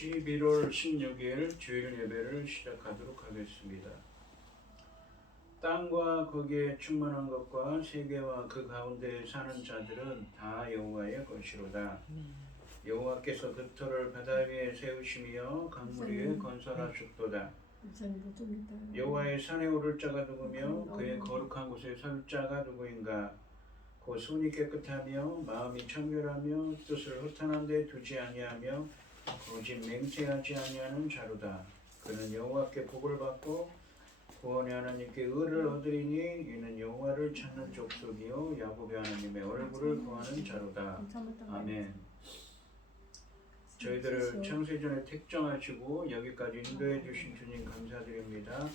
11월 16일 주일 예배를 시작하도록 하겠습니다. 땅과 거기에 충만한 것과 세계와 그 가운데 사는 자들은 다 여호와의 것이로다. 여호와께서 그 터를 바다 위에 세우시며 강물 위에 건설하셨도다. 여호와의 산에 오를 자가 누구며 그의 거룩한 곳에 설 자가 누구인가? 곧 손이 깨끗하며 마음이 청결하며 뜻을 허탄한 데 두지 아니하며 거짓 맹세하지 아니하는 자로다. 그는 여호와께 복을 받고 구원의 하나님께 의를 얻으리니 이는 여호와를 찾는 족속이요 야곱의 하나님의 얼굴을 구하는 자로다. 아멘. 저희들을 창세전에 택정하시고 여기까지 인도해 주신 주님 감사드립니다.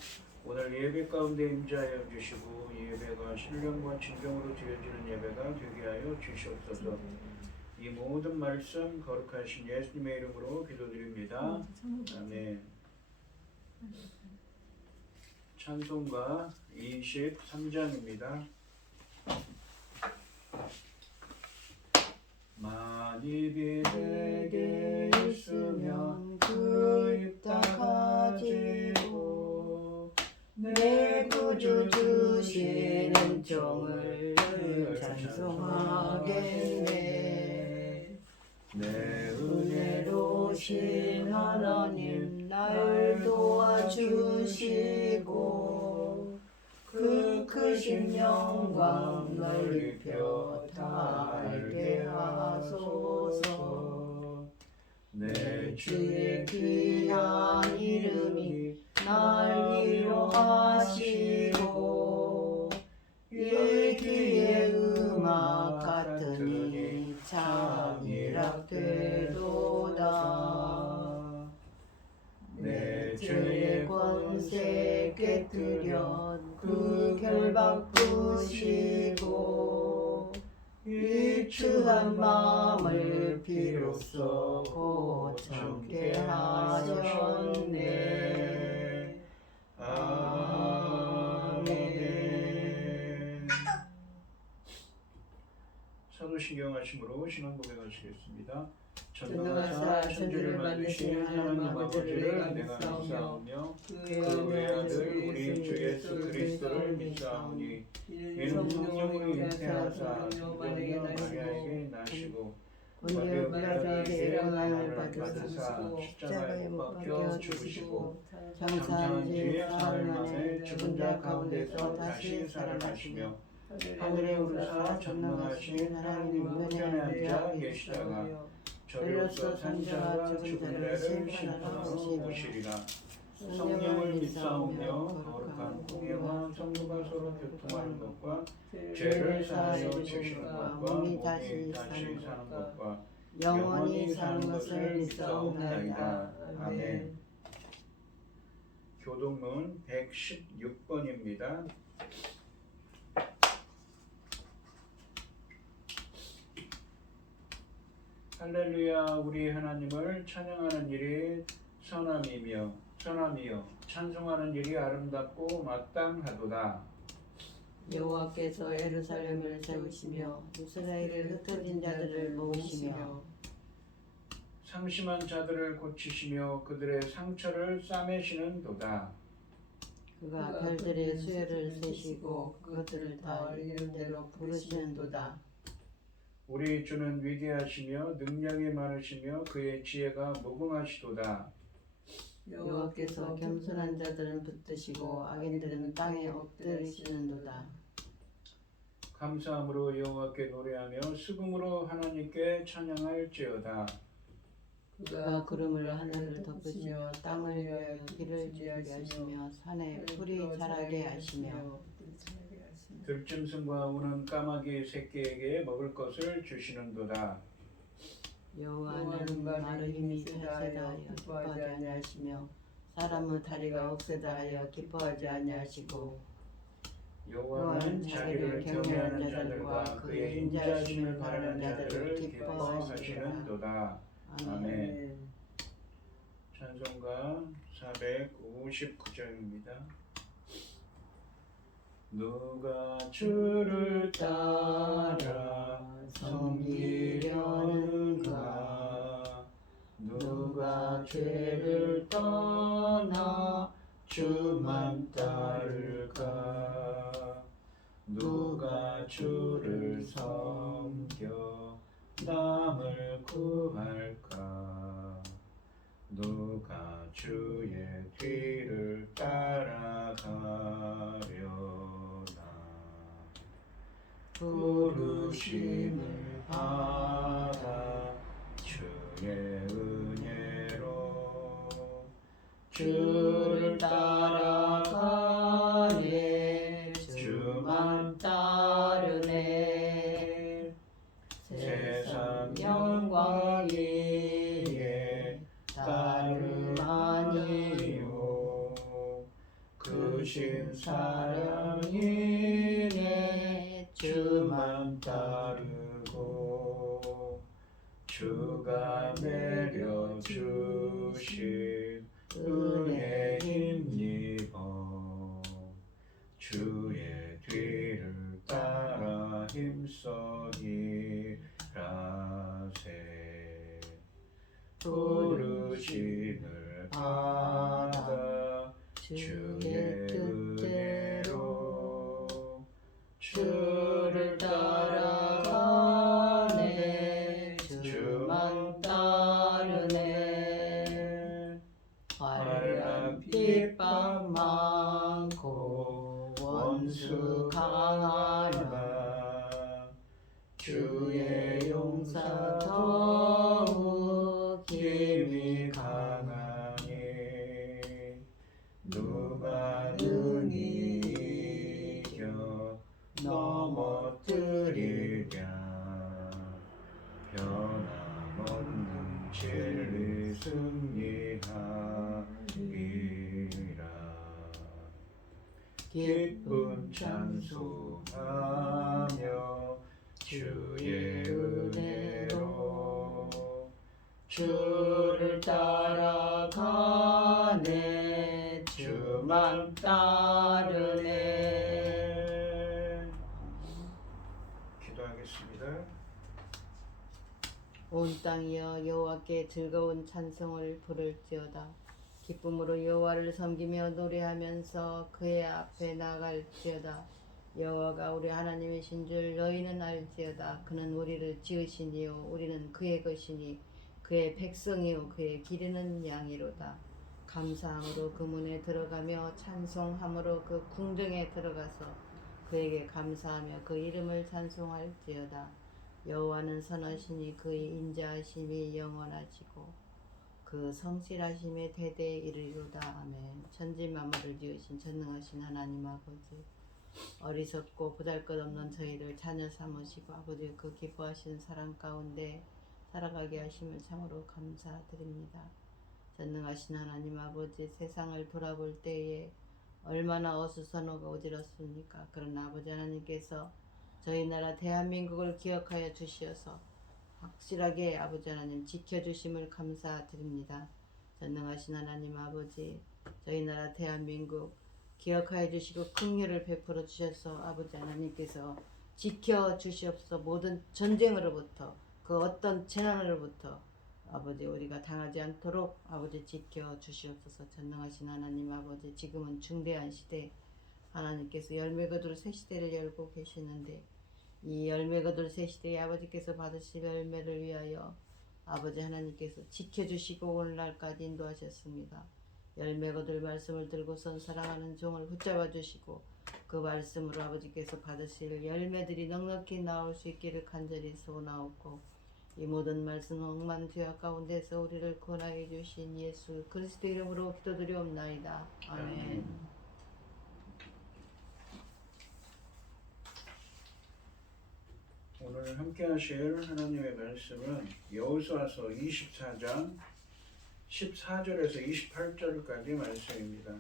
오늘 예배 가운데 임재하여 주시고 이 예배가 신령과 진정으로 드려지는 예배가 되게 하여 주시옵소서. 이 모든 말씀 거룩하신 예수님의 이름으로 기도드립니다. 아멘. 찬송가 23장입니다. 만입이 내게 있으면 그 입 닦아지고 내 구주 주시는 종을 찬송하겠네. 내 은혜로신 하나님 날 도와주시고 그 크신 영광 널리 펴 다 알게 하소서. 내 주의 귀한 이름이 날 위로하시고 이 귀의 음악 같으니 참 희락되도다. 내 죄의 권세 깨뜨려 그 결박 부시고 이 추한 마음을 비로소 고참케 하셨네. 아멘. 사도신경하심으로 신앙 고백하시겠습니다. 전능하사 천지를 만드신 하나님 아버지를 내가 믿사오며 그 외아들 우리 주 예수 그리스도를 믿사오니 이는 성령으로 잉태하사 성녀 마리아에게 나시고 본디오 빌라도에게 영향을 받으사 십자가에 못 박혀 죽으시고 장사한 지 사흘 만에 죽은 자 가운데서 다시 살아나시며 하늘에 오르사 전능하신 하나님 우편에 앉아 계시다가 저리로서 산자와 죽은 자를 심판하러 오시리라. 성령을 믿사오며 거룩한 공예와 성도가 서로 교통하는 것과 죄를 사하여 주시는 것과 몸이 다시 사는 것과 영원히 사는 것을 믿사옵나이다. 아멘. 교동문 116번입니다. 할렐루야. 우리 하나님을 찬양하는 일이 선함이요 찬송하는 일이 아름답고 마땅하도다. 여호와께서 예루살렘을 세우시며 이스라엘을 흩어진 자들을 모으시며 상심한 자들을 고치시며 그들의 상처를 싸매시는도다. 그가 별들의 수요를 세시고 그것들을 다 이름대로 부르시는도다. 우리 주는 위대하시며 능력이 많으시며 그의 지혜가 무궁하시도다. 여호와께서 겸손한 자들은 붙드시고 악인들은 땅에 엎드리시는도다. 감사함으로 여호와께 노래하며 수금으로 하나님께 찬양할지어다. 그가 구름을 하늘을 덮으시며 땅을 위하여 길을 지하게 하시며 산에 풀이 자라게 하시며 들짐승과 우는 까마귀 새끼에게 먹을 것을 주시는도다. 여호와는 말을 힘이 세다 하여 기뻐하지 아니하시며 사람의 다리가 억세다 하여 기뻐하지 아니하시고 여호와는 자기를 경외하는 자들과 그의 인자하심을 바라는 자들을 기뻐하시는도다. 아멘. 찬송가 459장입니다. 누가 주를 따라 섬기려는가? 누가 누가 죄를 떠나 주만 따를까? 누가 주를 섬겨 남을 구할까? 누가 주의 뒤를 따라가려나? 부르심을 받아 주의 은혜로 주를 따라가네. 주만 따르네. 세상 영광 위에 따름 아니요. 크신 사랑 위에 주만 따르고 주가 내려주신 은혜 힘입어 주의 뒤를 따라 힘써 일하세. 부르심을 받아 주의 뜻대로 주를 따라가네. 주만 따르네. 환난 핍박 많고 원수 강하나 주의 용사 더욱 힘이 강하니 누가 능히 이겨 넘어뜨리랴. 변함없는 진리 승리하리라. 기쁜 찬송하며 주의 은혜로 주를 따라가네. 주만 따르네. 기도하겠습니다. 온 땅이여 여호와께 즐거운 찬송을 부를지어다. 기쁨으로 여호와를 섬기며 노래하면서 그의 앞에 나갈지어다. 여호와가 우리 하나님이신 줄 너희는 알지어다. 그는 우리를 지으시니요 우리는 그의 것이니 그의 백성이요 그의 기르는 양이로다. 감사함으로 그 문에 들어가며 찬송함으로 그 궁정에 들어가서 그에게 감사하며 그 이름을 찬송할지어다. 여호와는 선하시니 그의 인자하심이 영원하시고 그 성실하심의 대대에 이르리로다. 아멘. 천지 만물을 지으신 전능하신 하나님 아버지, 어리석고 보잘것없는 저희를 자녀 삼으시고 아버지 그 기뻐하시는 사랑 가운데 살아가게 하심을 참으로 감사드립니다. 전능하신 하나님 아버지, 세상을 돌아볼 때에 얼마나 어수선하고 어지럽습니까? 그러나 아버지 하나님께서 저희 나라 대한민국을 기억하여 주시어서 확실하게 아버지 하나님 지켜주심을 감사드립니다. 전능하신 하나님 아버지, 저희 나라 대한민국 기억하여 주시고 긍휼을 베풀어 주셔서 아버지 하나님께서 지켜 주시옵소서. 모든 전쟁으로부터 그 어떤 재난으로부터 아버지 우리가 당하지 않도록 아버지 지켜 주시옵소서. 전능하신 하나님 아버지, 지금은 중대한 시대, 하나님께서 열매 거둘 새 시대를 열고 계시는데 이 열매 거둘 새 시대에 아버지께서 받으실 열매를 위하여 아버지 하나님께서 지켜주시고 오늘날까지 인도하셨습니다. 열매 거둘 말씀을 들고선 사랑하는 종을 붙잡아 주시고 그 말씀으로 아버지께서 받으실 열매들이 넉넉히 나올 수 있기를 간절히 소원하옵고, 이 모든 말씀 억만 죄악 가운데서 우리를 구원하여 주신 예수 그리스도 이름으로 기도드리옵나이다. 아멘. 오늘 함께 하실 하나님의 말씀은 여호수아서 24장 14절에서 28절까지 말씀입니다.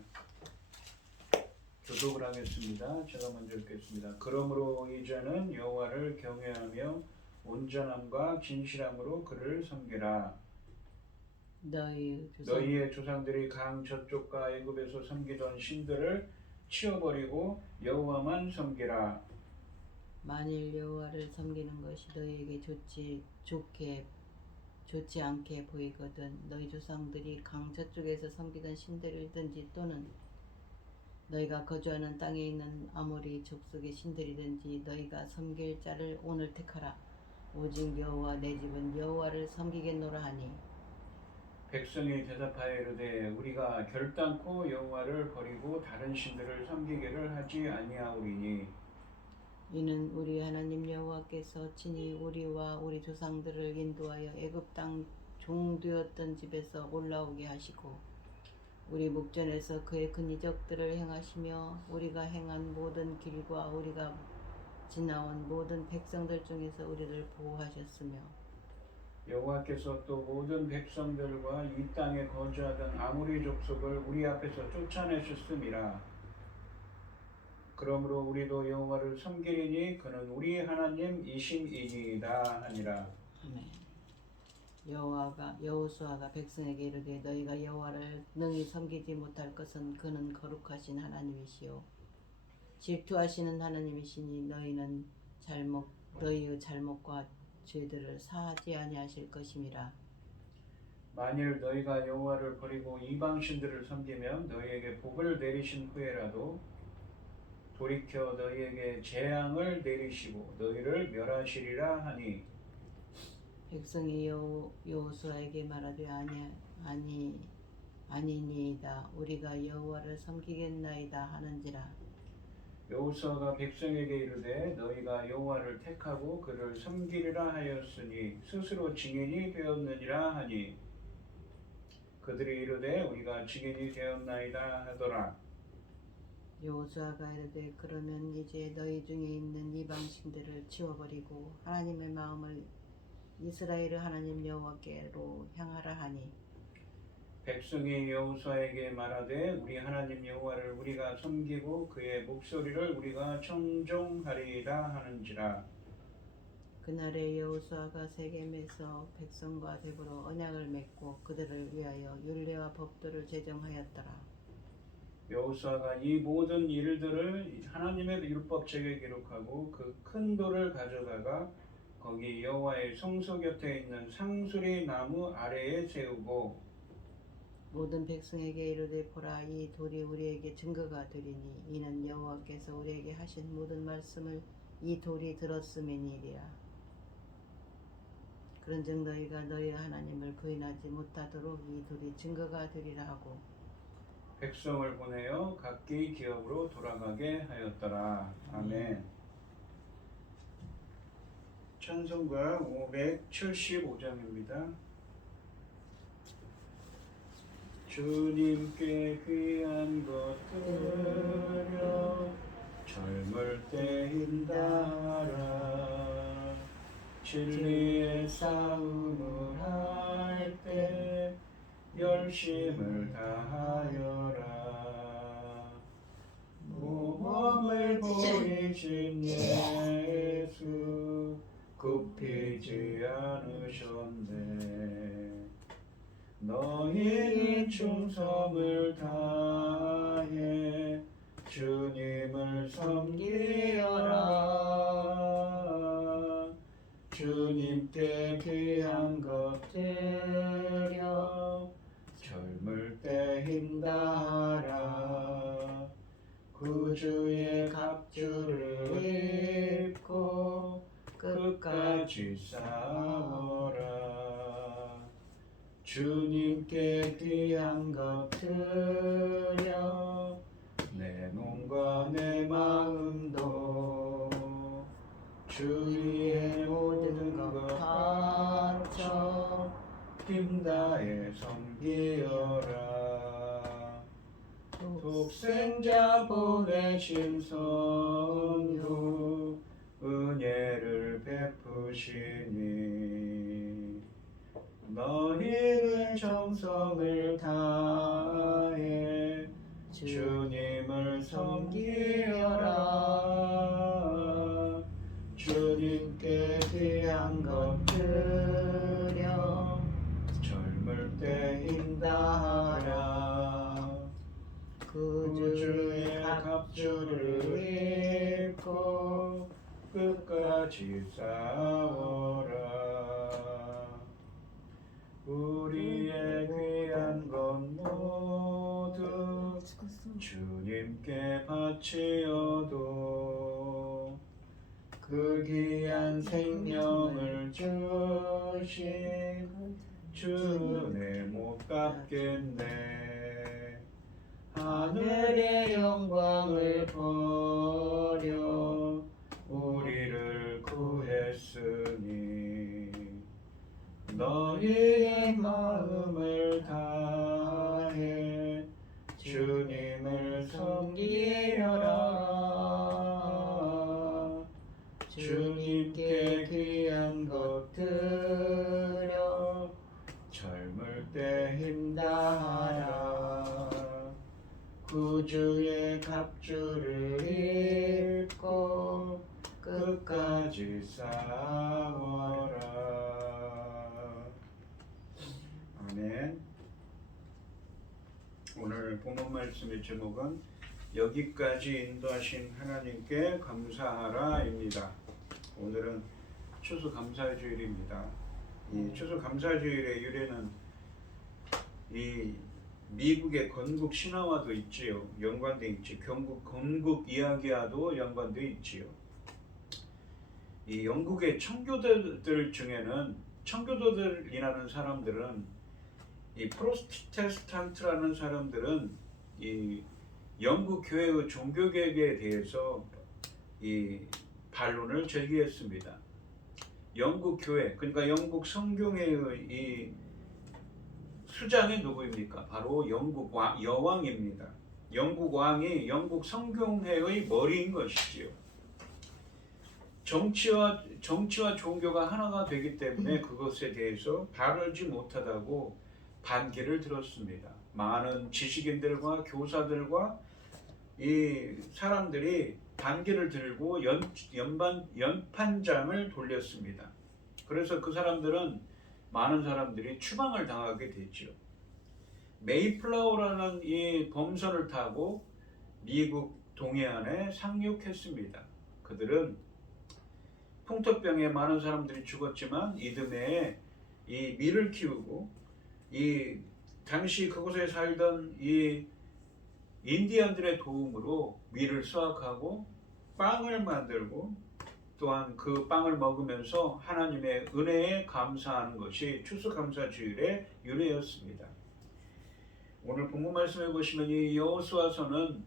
교독을 하겠습니다. 제가 먼저 읽겠습니다. 그러므로 이제는 여호와를 경외하며 온전함과 진실함으로 그를 섬기라. 너희의 조상들이 강 저쪽과 애굽에서 섬기던 신들을 치워버리고 여호와만 섬기라. 만일 여호와를 섬기는 것이 너희에게 좋지 않게 보이거든. 너희 조상들이 강 저쪽에서 섬기던 신들이든지 또는 너희가 거주하는 땅에 있는 아모리 족속의 신들이든지 너희가 섬길 자를 오늘 택하라. 오직 여호와 내 집은 여호와를 섬기겠노라 하니 백성이 대답하여 이르되 우리가 결단코 여호와를 버리고 다른 신들을 섬기기를 하지 아니하오리니 이는 우리 하나님 여호와께서 친히 우리와 우리 조상들을 인도하여 애굽 땅 종되었던 집에서 올라오게 하시고 우리 목전에서 그의 큰 이적들을 행하시며 우리가 행한 모든 길과 우리가 지나온 모든 백성들 중에서 우리를 보호하셨으며 여호와께서 또 모든 백성들과 이 땅에 거주하던 아모리 족속을 우리 앞에서 쫓아내셨음이라. 그러므로 우리도 여호와를 섬기리니 그는 우리 하나님이심이니이다 하니라. 아멘. 여호수아가 백성에게 이르되 너희가 여호와를 능히 섬기지 못할 것은 그는 거룩하신 하나님이시요 질투하시는 하나님이시니 너희의 잘못과 죄들을 사하지 아니하실 것임이라. 만일 너희가 여호와를 버리고 이방 신들을 섬기면 너희에게 복을 내리신 후에라도 돌이켜 너희에게 재앙을 내리시고 너희를 멸하시리라 하니 백성이 여호수아에게 말하되 아니니이다 우리가 여호와를 섬기겠나이다 하는지라. 여호수아가 백성에게 이르되 너희가 여호와를 택하고 그를 섬기리라 하였으니 스스로 증인이 되었느니라 하니 그들이 이르되 우리가 증인이 되었나이다 하더라. 여호수아가 이르되 그러면 이제 너희 중에 있는 이방 신들을 치워버리고 하나님의 마음을 이스라엘의 하나님 여호와께로 향하라 하니 백성이 여호수아에게 말하되 우리 하나님 여호와를 우리가 섬기고 그의 목소리를 우리가 청종하리이다 하는지라. 그날에 여호수아가 세겜에서 백성과 더불어 언약을 맺고 그들을 위하여 율례와 법도를 제정하였더라. 여호수아가 이 모든 일들을 하나님의 율법책에 기록하고 그 큰 돌을 가져다가 거기 여호와의 성소 곁에 있는 상수리 나무 아래에 세우고 모든 백성에게 이르되 보라 이 돌이 우리에게 증거가 되리니 이는 여호와께서 우리에게 하신 모든 말씀을 이 돌이 들었음이니이다. 그런즉 너희가 너희 하나님을 부인하지 못하도록 이 돌이 증거가 되리라 하고 백성을 보내어 각기 기업으로 돌아가게 하였더라. 아멘. 찬송가 575장입니다. 주님께 귀한 것 드려 젊을 때 인다하라. 진리의 싸움을 할 때 열심을 다하여라. 모험을 보이신 예수 굽히지 않으셨네. 너희는 충성을 다해 주님을 섬기어라. 주님께 귀한 것 드려 젊을 때 힘다하라. 구주의 갑주를 입고 끝까지 싸워라. 주님께 귀한 것 드려 내 몸과 내 마음도 주의 모든 것 바쳐 힘다해 섬기어라. 독생자 보내신 성부 은혜를 베푸시니 너희는 정성을 다해 주님을 섬기어라. 주님께 귀한 것 드려 젊을 때 인다하라. 구주의 갑주를 입고 끝까지 싸워라. 주님께 바치어도 그 귀한 생명을 주신 주내 못 갚겠네. 하늘의 영광을 버려 우리를 구했으니 너희의 마음을 다해 주님을 섬기려라. 주님께 귀한 것 드려 젊을 때 힘다하라. 구주의 갑주를 입고 끝까지 싸워라. 아멘. 오늘 본문 말씀의 제목은 여기까지 인도하신 하나님께 감사하라입니다. 오늘은 추수감사주일입니다. 이 추수감사주일의 유래는 이 미국의 건국 신화와도 있지요. 연관돼 있지. 건국 이야기와도 연관돼 있지요. 이 영국의 청교도들 중에는 청교도들이라는 사람들은 이 프로테스탄트라는 사람들은 이 영국 교회의 종교 개혁에 대해서 이 반론을 제기했습니다. 영국 교회, 그러니까 영국 성경회의 이 수장이 누구입니까? 바로 영국 여왕입니다. 영국 왕이 영국 성경회의 머리인 것이지요. 정치와 종교가 하나가 되기 때문에 그것에 대해서 바르지 못하다고 반기를 들었습니다. 많은 지식인들과 교사들과 이 사람들이 반기를 들고 연판장을 돌렸습니다. 그래서 그 사람들은 많은 사람들이 추방을 당하게 됐죠. 메이플라워라는 이 범선을 타고 미국 동해안에 상륙했습니다. 그들은 풍토병에 많은 사람들이 죽었지만 이듬해에 이 밀을 키우고 이 당시 그곳에 살던 이 인디언들의 도움으로 밀을 수확하고 빵을 만들고 또한 그 빵을 먹으면서 하나님의 은혜에 감사하는 것이 추수감사주일의 유래였습니다. 오늘 본문 말씀해 보시면 이 여호수아서는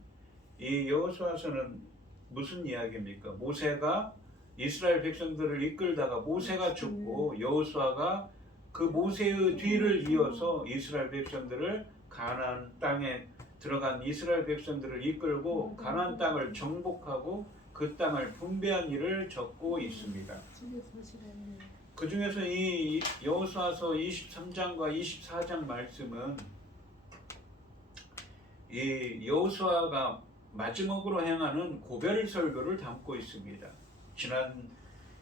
무슨 이야기입니까? 모세가 이스라엘 백성들을 이끌다가 모세가 죽고 여호수아가 그 모세의 뒤를 이어서 이스라엘 백성들을 가나안 땅에 들어간 이스라엘 백성들을 이끌고 가나안 땅을 정복하고 그 땅을 분배한 일을 적고 있습니다. 그 중에서 이 여호수아서 23장과 24장 말씀은 이 여호수아가 마지막으로 행하는 고별 설교를 담고 있습니다. 지난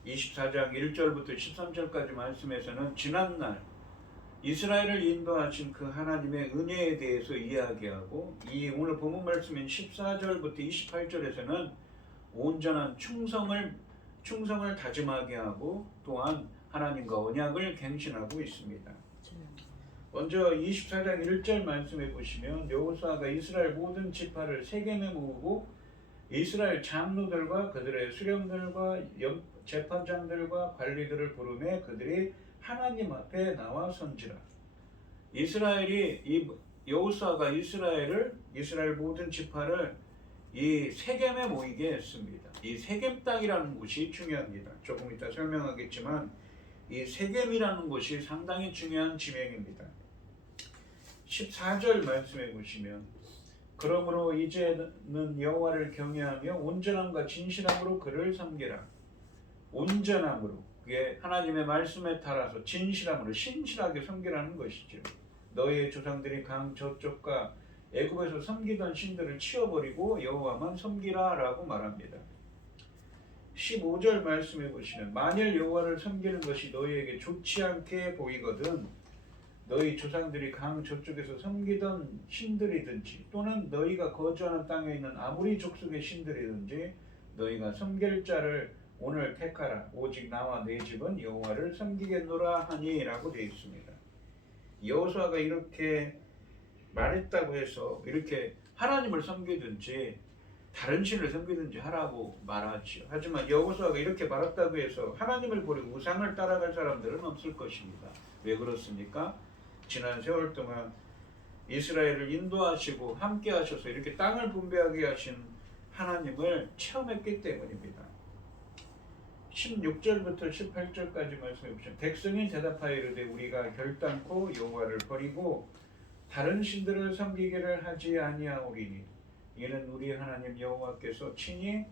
24장 1절부터 13절까지 말씀에서는 지난날 이스라엘을 인도하신 그 하나님의 은혜에 대해서 이야기하고 이 오늘 본문 말씀인 14절부터 28절에서는 온전한 충성을 다짐하게 하고 또한 하나님과 언약을 갱신하고 있습니다. 먼저 24장 1절 말씀해 보시면 여호수아가 이스라엘 모든 지파를 세겜에 모으고 이스라엘 장로들과 그들의 수령들과 재판장들과 관리들을 부르매 그들이 하나님 앞에 나와 선지라. 여호수아가 이스라엘 모든 지파를 이 세겜에 모이게 했습니다. 이 세겜 땅이라는 곳이 중요합니다. 조금 이따 설명하겠지만 이 세겜이라는 곳이 상당히 중요한 지명입니다. 14절 말씀해 보시면 그러므로 이제는 여호와를 경외하며 온전함과 진실함으로 그를 섬기라. 온전함으로, 그게 하나님의 말씀에 따라서 진실함으로 신실하게 섬기라는 것이죠. 너희의 조상들이 강 저쪽과 애굽에서 섬기던 신들을 치워버리고 여호와만 섬기라 라고 말합니다. 15절 말씀해 보시면 만일 여호와를 섬기는 것이 너희에게 좋지 않게 보이거든 너희 조상들이 강 저쪽에서 섬기던 신들이든지 또는 너희가 거주하는 땅에 있는 아무리 족속의 신들이든지 너희가 섬길 자를 오늘 택하라. 오직 나와 내 집은 여호와를 섬기겠노라 하니 라고 되어 있습니다. 여호수아가 이렇게 말했다고 해서 이렇게 하나님을 섬기든지 다른 신을 섬기든지 하라고 말하지요. 하지만 여호수아가 이렇게 말했다고 해서 하나님을 버리고 우상을 따라갈 사람들은 없을 것입니다. 왜 그렇습니까? 지난 세월 동안 이스라엘을 인도하시고 함께 하셔서 이렇게 땅을 분배하게 하신 하나님을 체험했기 때문입니다. 16절부터 18절까지 말씀해 보시면 백성이 대답하여 이르되 우리가 결단코 여호와를 버리고 다른 신들을 섬기기를 하지 아니하오리니 이는 우리 하나님 여호와께서 친히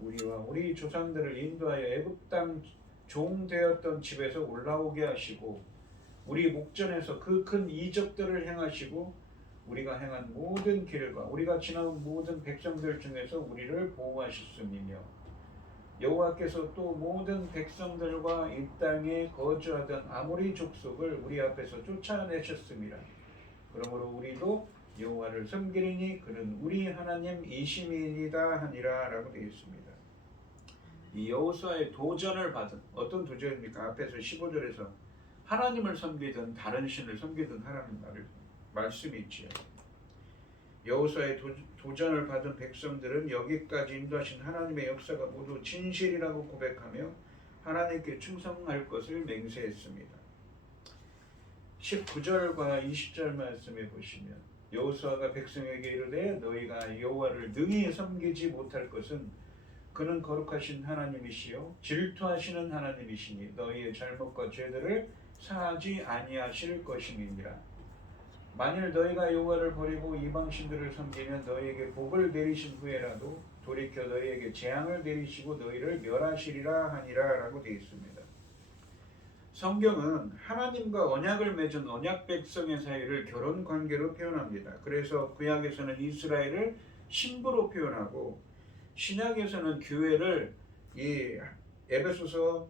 우리와 우리 조상들을 인도하여 애굽 땅 종 되었던 집에서 올라오게 하시고 우리 목전에서 그 큰 이적들을 행하시고 우리가 행한 모든 길과 우리가 지나온 모든 백성들 중에서 우리를 보호하셨음이며 여호와께서 또 모든 백성들과 이 땅에 거주하던 아모리 족속을 우리 앞에서 쫓아내셨음이라. 그러므로 우리도 여호와를 섬기리니 그는 우리 하나님 이심이니이다 하니라 라고 되어 있습니다. 이 여호수아의 도전을 받은 어떤 도전입니까? 앞에서 15절에서 하나님을 섬기든 다른 신을 섬기든 하라는 말씀이 있지요. 여호수아의 도전을 받은 백성들은 여기까지 인도하신 하나님의 역사가 모두 진실이라고 고백하며 하나님께 충성할 것을 맹세했습니다. 19절과 20절 말씀해 보시면 여호수아가 백성에게 이르되 너희가 여호와를 능히 섬기지 못할 것은 그는 거룩하신 하나님이시요 질투하시는 하나님이시니 너희의 잘못과 죄들을 사하지 아니하실 것임이니라. 만일 너희가 여호와를 버리고 이방 신들을 섬기면 너희에게 복을 내리신 후에라도 돌이켜 너희에게 재앙을 내리시고 너희를 멸하시리라 하니라 라고 되어 있습니다. 성경은 하나님과 언약을 맺은 언약 백성의 사이를 결혼 관계로 표현합니다. 그래서 구약에서는 이스라엘을 신부로 표현하고 신약에서는 교회를 이 에베소서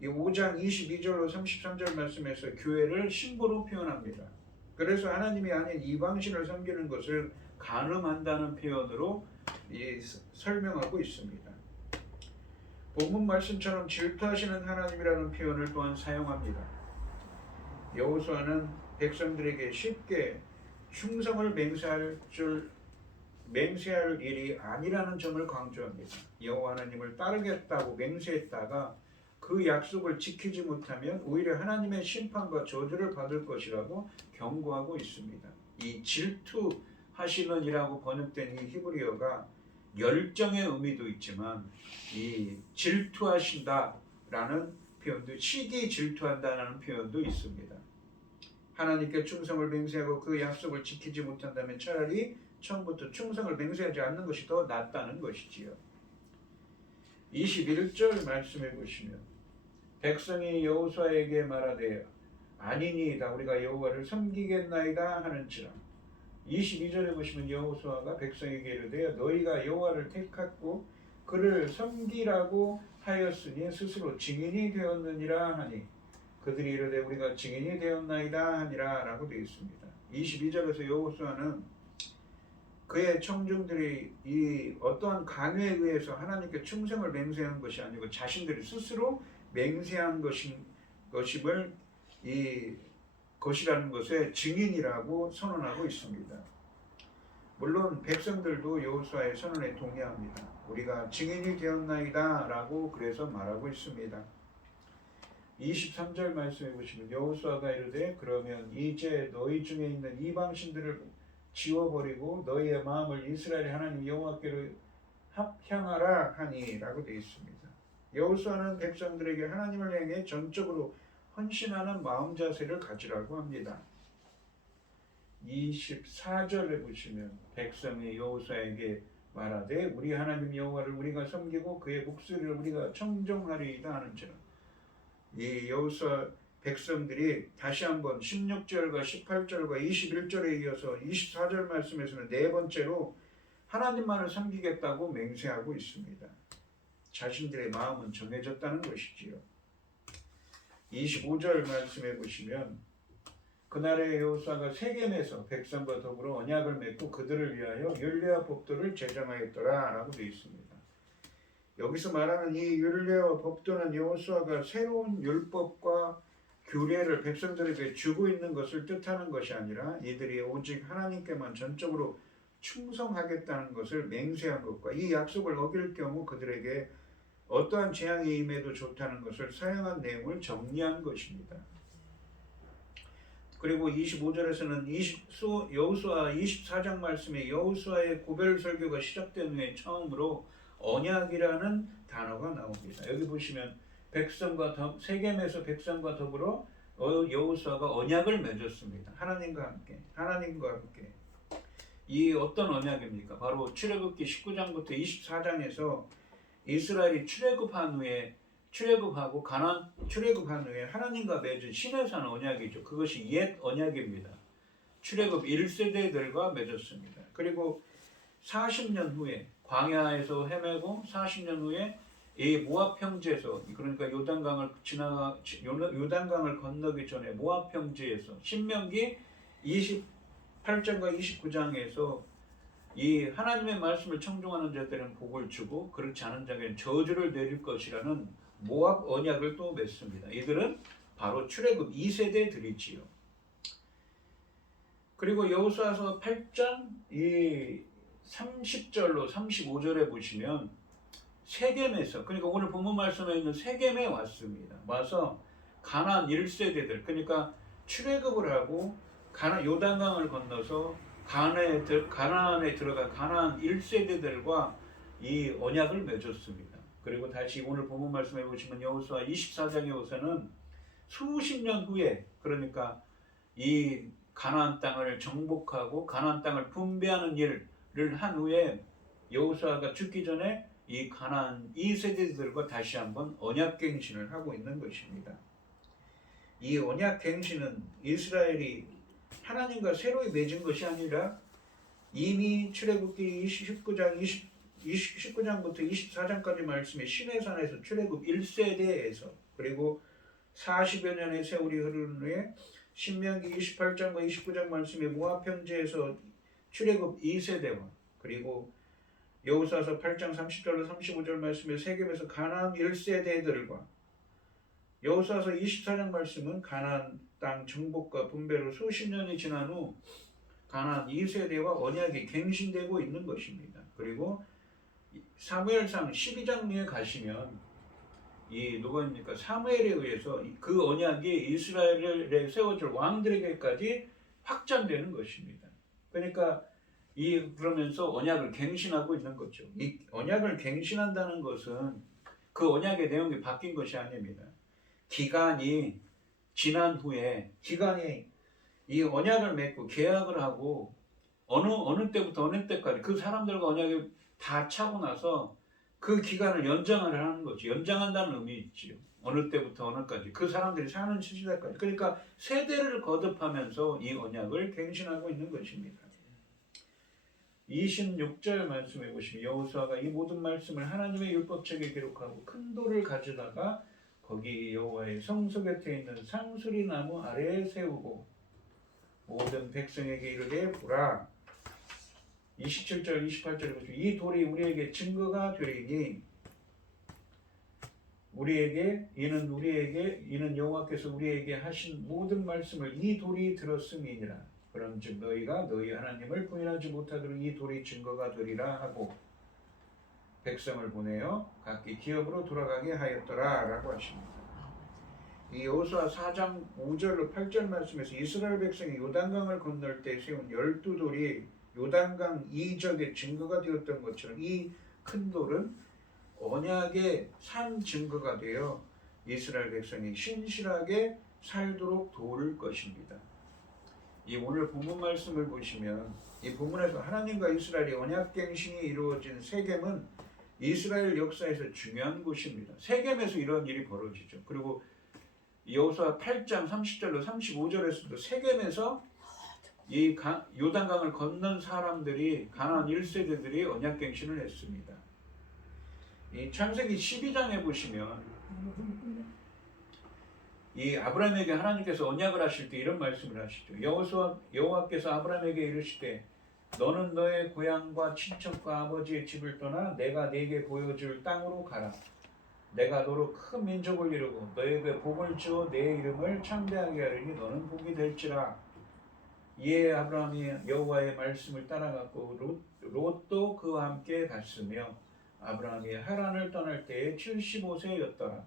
5장 22절로 33절 말씀에서 교회를 신부로 표현합니다. 그래서 하나님이 아닌 이방신을 섬기는 것을 간음한다는 표현으로 설명하고 있습니다. 본문 말씀처럼 질투하시는 하나님이라는 표현을 또한 사용합니다. 여호수아는 백성들에게 쉽게 충성을 맹세할 일이 아니라는 점을 강조합니다. 여호와 하나님을 따르겠다고 맹세했다가 그 약속을 지키지 못하면 오히려 하나님의 심판과 저주를 받을 것이라고 경고하고 있습니다. 이 질투하시는 이라고 번역된 이 히브리어가 열정의 의미도 있지만 이 질투하신다라는 표현도 시기 질투한다라는 표현도 있습니다. 하나님께 충성을 맹세하고 그 약속을 지키지 못한다면 차라리 처음부터 충성을 맹세하지 않는 것이 더 낫다는 것이지요. 21절 말씀해 보시면 백성이 여호수아에게 말하되 아니니이다 우리가 여호와를 섬기겠나이다 하는지라. 22절에 보시면 여호수아가 백성에게 이르되 너희가 여호와를 택하고 그를 섬기라고 하였으니 스스로 증인이 되었느니라 하니 그들이 이르되 우리가 증인이 되었나이다 하니라 라고 되어 있습니다. 22절에서 여호수아는 그의 청중들이 이 어떠한 강요에 의해서 하나님께 충성을 맹세한 것이 아니고 자신들이 스스로 맹세한 것임을 것이라는 것의 증인이라고 선언하고 있습니다. 물론 백성들도 여호수아의 선언에 동의합니다. 우리가 증인이 되었나이다 라고 그래서 말하고 있습니다. 23절 말씀해 보시면 여호수아가 이르되 그러면 이제 너희 중에 있는 이방신들을 지워버리고 너희의 마음을 이스라엘 하나님 여호와께로 향하라 하니 라고 되어 있습니다. 여호수아는 백성들에게 하나님을 향해 전적으로 헌신하는 마음 자세를 가지라고 합니다. 24절에 보시면 백성이 여호수아에게 말하되 우리 하나님 여호와를 우리가 섬기고 그의 목소리를 우리가 청종하리이다 하는지라. 이 여호수아 백성들이 다시 한번 16절과 18절과 21절에 이어서 24절 말씀에서는 네 번째로 하나님만을 섬기겠다고 맹세하고 있습니다. 자신들의 마음은 정해졌다는 것이지요. 25절 말씀해 보시면 그날에 여호수아가 세겜에서 백성과 더불어 언약을 맺고 그들을 위하여 율례와 법도를 제정하였더라 라고 되어 있습니다. 여기서 말하는 이 율례와 법도는 여호수아가 새로운 율법과 규례를 백성들에게 주고 있는 것을 뜻하는 것이 아니라 이들이 오직 하나님께만 전적으로 충성하겠다는 것을 맹세한 것과 이 약속을 어길 경우 그들에게 어떠한 재앙이 임해도 좋다는 것을 사용한 내용을 정리한 것입니다. 그리고 25절에서는 여호수아 24장 말씀에 여호수아의 고별 설교가 시작된 후에 처음으로 언약이라는 단어가 나옵니다. 여기 보시면 세겜에서 백성과 더불어 여호수아가 언약을 맺었습니다. 하나님과 함께. 이 어떤 언약입니까? 바로 출애굽기 19장부터 24장에서 이스라엘이 출애굽한 후에 하나님과 맺은 시내산 언약이죠. 그것이 옛 언약입니다. 출애굽 1세대들과 맺었습니다. 그리고 40년 후에 광야에서 헤매고 40년 후에 이 모압 평지에서, 그러니까 요단강을 건너기 전에 모압 평지에서 신명기 28장과 29장에서 이 하나님의 말씀을 청종하는 자들은 복을 주고 그렇지 않은 자에게는 저주를 내릴 것이라는 모압 언약을 또 맺습니다. 이들은 바로 출애굽 2세대들이지요. 그리고 여호수아서 8장 이 30절로 35절에 보시면 세겜에서, 그러니까 오늘 본문 말씀에 있는 세겜에 왔습니다. 와서 가나안 1세대들, 그러니까 출애굽을 하고 요단강을 건너서 가나안에 들어간 가나안 1세대들과 이 언약을 맺었습니다. 그리고 다시 오늘 본문 말씀해 보시면 여호수아 24장에 오서는 수십 년 후에, 그러니까 이 가나안 땅을 정복하고 가나안 땅을 분배하는 일을 한 후에 여호수아가 죽기 전에 이 가나안 2세대들과 다시 한번 언약갱신을 하고 있는 것입니다. 이 언약갱신은 이스라엘이 하나님과 새로이 맺은 것이 아니라 이미 출애굽기 19장부터 24장까지 말씀에 시내산에서 출애굽 1세대에서, 그리고 40여 년의 세월이 흐른 후에 신명기 28장과 29장 말씀에 모압 평지에서 출애굽 2세대와, 그리고 여호수아서 8장 30절로 35절 말씀에 세겜에서 가나안 1세대들과, 여호수아서 24장 말씀은 가나안 땅 정복과 분배로 수십 년이 지난 후 가나안 2세대와 언약이 갱신되고 있는 것입니다. 그리고 사무엘상 12장에 가시면 이 누구입니까? 사무엘에 의해서 그 언약이 이스라엘에 세워질 왕들에게까지 확장되는 것입니다. 그러니까 그러면서 언약을 갱신하고 있는 거죠. 이 언약을 갱신한다는 것은 그 언약의 내용이 바뀐 것이 아닙니다. 기간이 지난 후에 이 언약을 맺고 계약을 하고 어느 때부터 어느 때까지 그 사람들과 언약을 다 차고 나서 그 기간을 연장을 하는 거죠. 연장한다는 의미 있지요. 어느 때부터 어느까지 그 사람들이 사는 시대까지. 그러니까 세대를 거듭하면서 이 언약을 갱신하고 있는 것입니다. 26절 말씀해 보시면 여호수아가 이 모든 말씀을 하나님의 율법책에 기록하고 큰 돌을 가져다가 거기 여호와의 성소 곁에 있는 상수리 나무 아래에 세우고 모든 백성에게 이르되 보라. 27절 28절에 보시면 이 돌이 우리에게 증거가 되리니 이는 여호와께서 우리에게 하신 모든 말씀을 이 돌이 들었음이니라. 그런즉 너희가 너희 하나님을 부인하지 못하도록 이 돌이 증거가 되리라 하고 백성을 보내어 각기 기업으로 돌아가게 하였더라 라고 하십니다. 이 여호수아 4장 5절로 8절 말씀에서 이스라엘 백성이 요단강을 건널 때 세운 12돌이 요단강 이적의 증거가 되었던 것처럼 이 큰 돌은 언약의 산 증거가 되어 이스라엘 백성이 신실하게 살도록 도울 것입니다. 이 오늘 본문 말씀을 보시면 이 본문에서 하나님과 이스라엘의 언약갱신이 이루어진 세겜은 이스라엘 역사에서 중요한 곳입니다. 세겜에서 이런 일이 벌어지죠. 그리고 여호수아 8장 30절로 35절에서도 세겜에서 이 요단강을 건넌 사람들이 가나안 1세대들이 언약갱신을 했습니다. 이 창세기 12장에 보시면 이 아브라함에게 하나님께서 언약을 하실 때 이런 말씀을 하시죠. 여호와께서 아브라함에게 이르시되 너는 너의 고향과 친척과 아버지의 집을 떠나 내가 네게 보여줄 땅으로 가라. 내가 너로 큰 민족을 이루고 너에게 복을 주어 내 이름을 창대하게 하리니 너는 복이 될지라. 이에 아브라함이 여호와의 말씀을 따라갔고 롯도 그와 함께 갔으며 아브라함이 하란을 떠날 때에 75세였더라.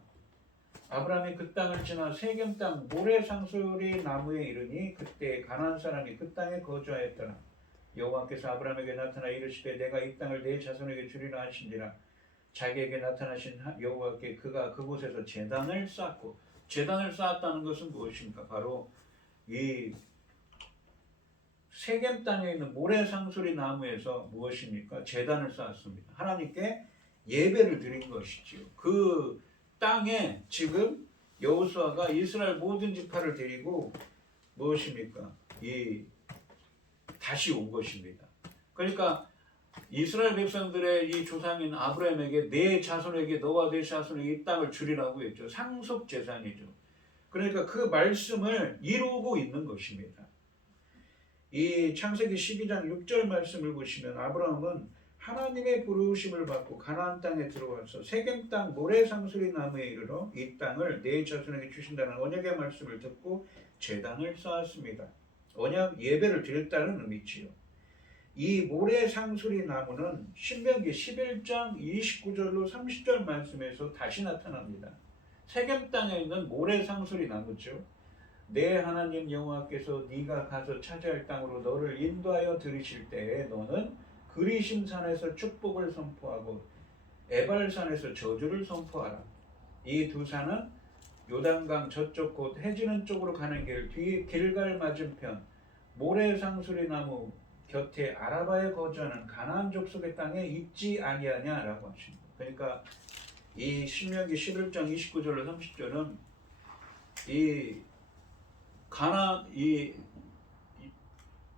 아브라함이 그 땅을 지나 세겜 땅 모래상수리 나무에 이르니 그때 가나안 사람이 그 땅에 거주하였더라. 여호와께서 아브라함에게 나타나 이르시되 내가 이 땅을 내 자손에게 주리라 하신지라. 자기에게 나타나신 여호와께 그가 그곳에서 제단을 쌓고, 제단을 쌓았다는 것은 무엇입니까? 바로 이 세겜 땅에 있는 모래상수리 나무에서 무엇입니까? 제단을 쌓았습니다. 하나님께 예배를 드린 것이지요. 그 땅에 지금 여호수아가 이스라엘 모든 지파를 데리고 무엇입니까? 다시 온 것입니다. 그러니까 이스라엘 백성들의 이 조상인 아브라함에게 내 자손에게 너와 내 자손에게 이 땅을 주리라고 했죠. 상속 재산이죠. 그러니까 그 말씀을 이루고 있는 것입니다. 이 창세기 12장 6절 말씀을 보시면 아브라함은 하나님의 부르심을 받고 가나안 땅에 들어와서 세겜 땅 모래상수리 나무에 이르러 이 땅을 내 자손에게 주신다는 언약의 말씀을 듣고 제단을 쌓았습니다. 언약 예배를 드렸다는 의미지요. 이 모래상수리 나무는 신명기 11장 29절로 30절 말씀에서 다시 나타납니다. 세겜 땅에 있는 모래상수리 나무죠. 내 하나님 여호와께서 네가 가서 차지할 땅으로 너를 인도하여 들이실 때에 너는 그리심 산에서 축복을 선포하고 에발산에서 저주를 선포하라. 이 두 산은 요단강 저쪽 곧 해지는 쪽으로 가는 길 뒤 길갈 맞은편 모래상수리 나무 곁에 아라바에 거주하는 가나안 족속의 땅에 있지 아니하냐라고 하십니다. 그러니까 이 신명기 11장 29절로 30절은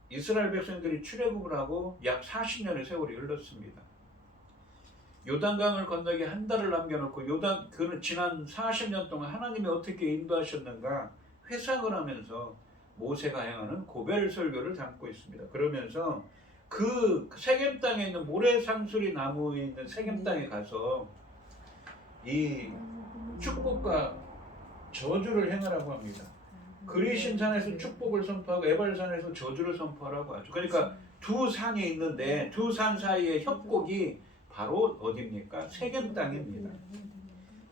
이스라엘 백성들이 출애굽을 하고 약 40년의 세월이 흘렀습니다. 요단강을 건너기 한 달을 남겨놓고 그 지난 40년 동안 하나님이 어떻게 인도하셨는가 회상을 하면서 모세가 행하는 고별 설교를 담고 있습니다. 그러면서 그 세겜 땅에 있는 모래상수리 나무에 있는 세겜 땅에 가서 이 축복과 저주를 행하라고 합니다. 그리심 산에서 축복을 선포하고 에발산에서 저주를 선포하라고 하죠. 그러니까 두 산이 있는데 두 산 사이의 협곡이 바로 어디입니까? 세겜 땅입니다.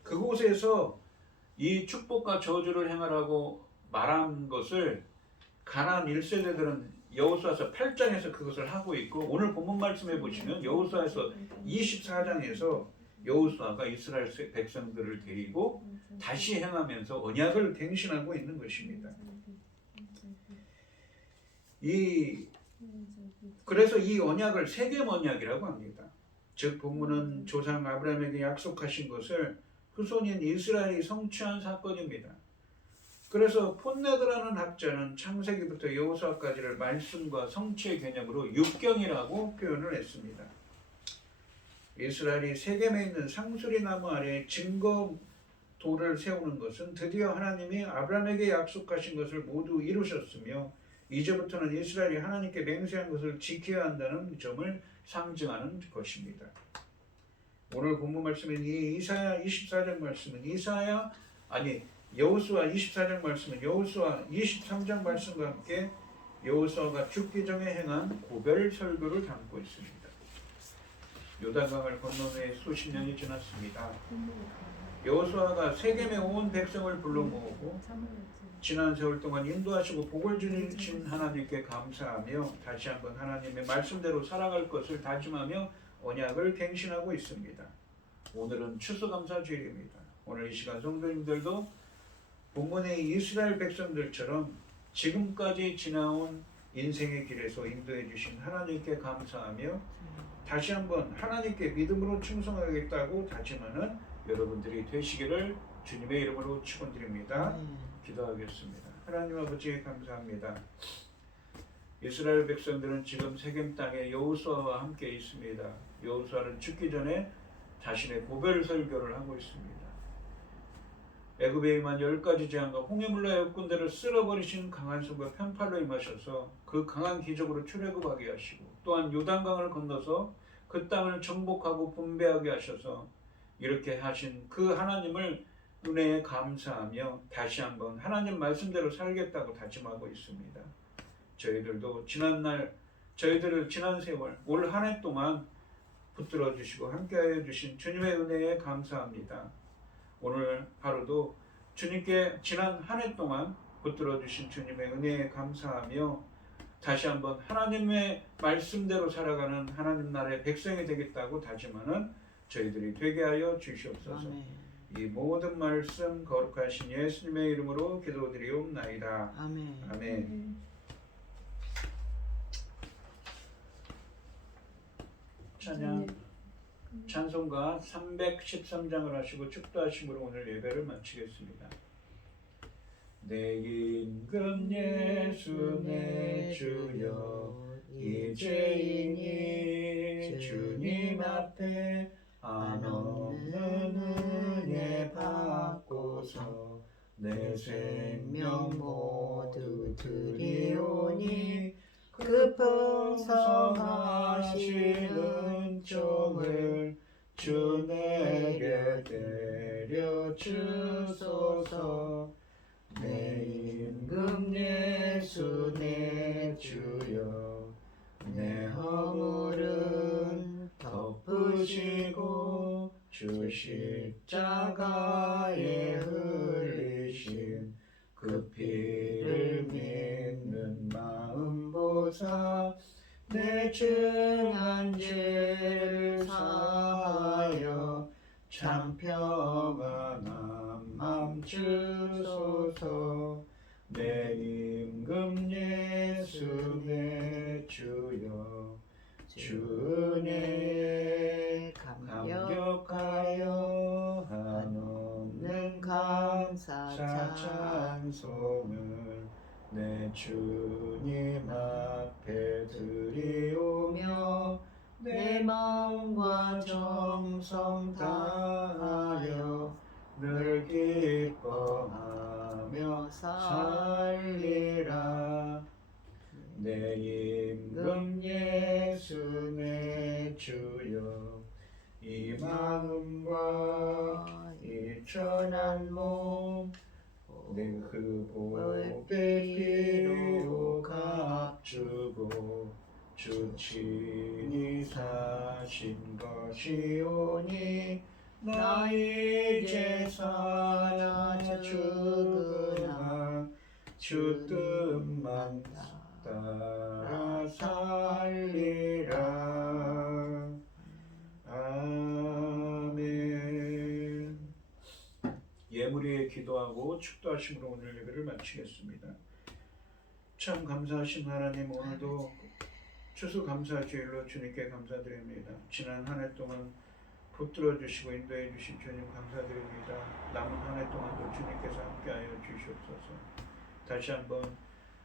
그곳에서 이 축복과 저주를 행하라고 말한 것을 가나안 1세대들은 여호수아서 8장에서 그것을 하고 있고 오늘 본문 말씀해 보시면 여호수아서 24장에서 여호수아가 이스라엘 백성들을 데리고 다시 행하면서 언약을 갱신하고 있는 것입니다. 그래서 이 언약을 세겜 언약이라고 합니다. 즉 본문은 조상 아브라함에게 약속하신 것을 후손인 이스라엘이 성취한 사건입니다. 그래서 폰네드라는 학자는 창세기부터 여호수아까지를 말씀과 성취의 개념으로 육경이라고 표현을 했습니다. 이스라엘이 세겜에 있는 상수리 나무 아래 증거돌을 세우는 것은 드디어 하나님이 아브라함에게 약속하신 것을 모두 이루셨으며 이제부터는 이스라엘이 하나님께 맹세한 것을 지켜야 한다는 점을 상징하는 것입니다. 오늘 본문 말씀인 이 이사야 24장 말씀은 여호수아 24장 말씀은 여호수아 23장 말씀과 함께 여호수아가 죽기 전에 행한 고별 설교를 담고 있습니다. 요단강을 건넌 후에 수십 년이 지났습니다. 여호수아가 세겜의 온 백성을 불러 모으고 지난 세월 동안 인도하시고 복을 주신 하나님께 감사하며 다시 한번 하나님의 말씀대로 살아갈 것을 다짐하며 언약을 갱신하고 있습니다. 오늘은 추수감사주일입니다. 오늘 이 시간 성도님들도 본문의 이스라엘 백성들처럼 지금까지 지나온 인생의 길에서 인도해 주신 하나님께 감사하며 다시 한번 하나님께 믿음으로 충성하겠다고 다짐하는 여러분들이 되시기를 주님의 이름으로 축원드립니다. 기도하겠습니다. 하나님 아버지 감사합니다. 이스라엘 백성들은 지금 세겜 땅에 여호수아와 함께 있습니다. 여호수아는 죽기 전에 자신의 고별 설교를 하고 있습니다. 애굽에 임한 10가지 재앙과 홍해물과 역군대를 쓸어버리신 강한 손과 편팔로 임하셔서 그 강한 기적으로 출애굽하게 하시고 또한 요단강을 건너서 그 땅을 정복하고 분배하게 하셔서 이렇게 하신 그 하나님을 은혜에 감사하며 다시 한번 하나님 말씀대로 살겠다고 다짐하고 있습니다. 저희들도 저희들을 지난 세월 올 한 해 동안 붙들어 주시고 함께하여 주신 주님의 은혜에 감사합니다. 오늘 하루도 주님께 지난 한 해 동안 붙들어 주신 주님의 은혜에 감사하며 다시 한번 하나님의 말씀대로 살아가는 하나님 나라의 백성이 되겠다고 다짐하는 저희들이 되게 하여 주시옵소서. 아멘. 이 모든 말씀 거룩하신 예수님의 이름으로 기도드리옵나이다. 아멘. 아멘. 찬송가 313장을 하시고 축도하심으로 오늘 예배를 마치겠습니다. 내 임금 예수 내 주여 이제이니 주님 앞에 한없는 은혜 받고서 내 생명 모두 드리오니 그 풍성하신 은총을 주 내게 내려 주소서. 내 임금 예수 내 주여 내 허물은 덮으시고 주 십자가에 흘리신 그 피를 믿는 마음 보사 내 중한 죄를 사하여 참 평안한 맘 주소서. 내 임금 예수 내 주여 주 은혜에 감격하여 한없는 감사 찬송을 내 주님 앞에 드리오며 내 마음과 정성 다하여 늘 기뻐하며 살리라. 내 임금 예수 내 주여 이 마음과 이 천한 몸 내 그 보배 피로 값주고 주 친히 사신 것이오니 나 이제 살아 죽으나 주 뜻만 따라 살리라. 아멘. 예물에 기도하고 축도하심으로 오늘 예배를 마치겠습니다. 참 감사하신 하나님, 오늘도 추수감사주일로 주님께 감사드립니다. 지난 한 해 동안 붙들어 주시고 인도해 주신 주님 감사드립니다. 남은 한 해 동안도 주님께서 함께하여 주시옵소서. 다시 한번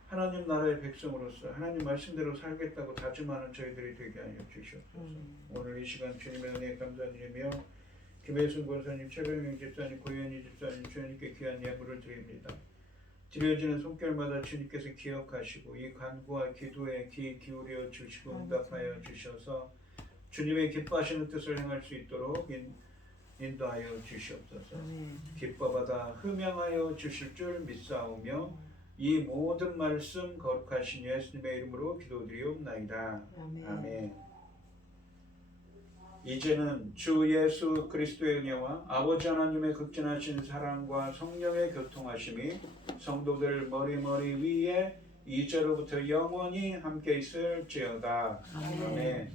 하나님 나라의 백성으로서 하나님 말씀대로 살겠다고 다짐하는 저희들이 되게 하여 주시옵소서. 오늘 이 시간 주님의 은혜에 감사드리며 김혜순 권사님, 최병영 집사님, 고현희 집사님 주님께 귀한 예물을 드립니다. 드려지는 손길마다 주님께서 기억하시고 이 간구와 기도에 귀 기울여 주시고 응답하여 주셔서 주님의 기뻐하시는 뜻을 행할 수 있도록 인도하여 주시옵소서. 기뻐받아 흠양하여 주실 줄 믿사오며 이 모든 말씀 거룩하신 예수님의 이름으로 기도드리옵나이다. 아멘. 이제는 주 예수 그리스도의 은혜와 아버지 하나님의 극진하신 사랑과 성령의 교통하심이 성도들 머리머리 위에 이제로부터 영원히 함께 있을지어다. 아멘.